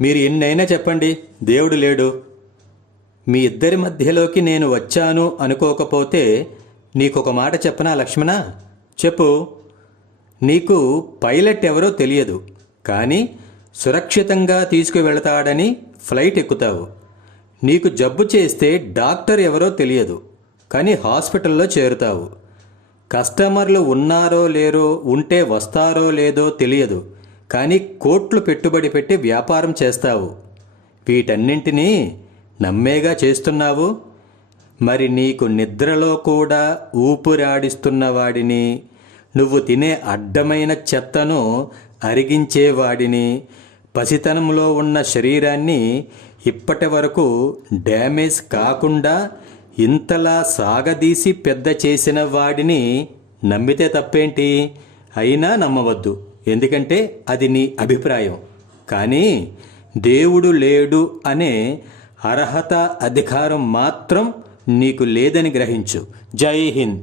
మీరు ఎన్నైనా చెప్పండి, దేవుడు లేడు. మీ ఇద్దరి మధ్యలోకి నేను వచ్చాను అనుకోకపోతే నీకొక మాట చెప్పనా లక్ష్మణ? చెప్పు. నీకు పైలట్ ఎవరో తెలియదు, కానీ సురక్షితంగా తీసుకువెళతాడని ఫ్లైట్ ఎక్కుతావు. నీకు జబ్బు చేస్తే డాక్టర్ ఎవరో తెలియదు, కానీ హాస్పిటల్లో చేరుతావు. కస్టమర్లు ఉన్నారో లేరో, ఉంటే వస్తారో లేదో తెలియదు, కానీ కోట్లు పెట్టుబడి పెట్టి వ్యాపారం చేస్తావు. వీటన్నింటినీ నమ్మేగా చేస్తున్నావు. మరి నీకు నిద్రలో కూడా ఊపిరాడిస్తున్నవాడిని, నువ్వు తినే అడ్డమైన చెత్తను అరిగించేవాడిని, పసితనంలో ఉన్న శరీరాన్ని ఇప్పటి వరకు డ్యామేజ్ కాకుండా ఇంతలా సాగదీసి పెద్ద చేసిన వాడిని నమ్మితే తప్పేంటి? అయినా నమ్మవద్దు, ఎందుకంటే అది నీ అభిప్రాయం. కానీ దేవుడు లేడు అనే అర్హత, అధికారం మాత్రం నీకు లేదని గ్రహించు. జై హింద్.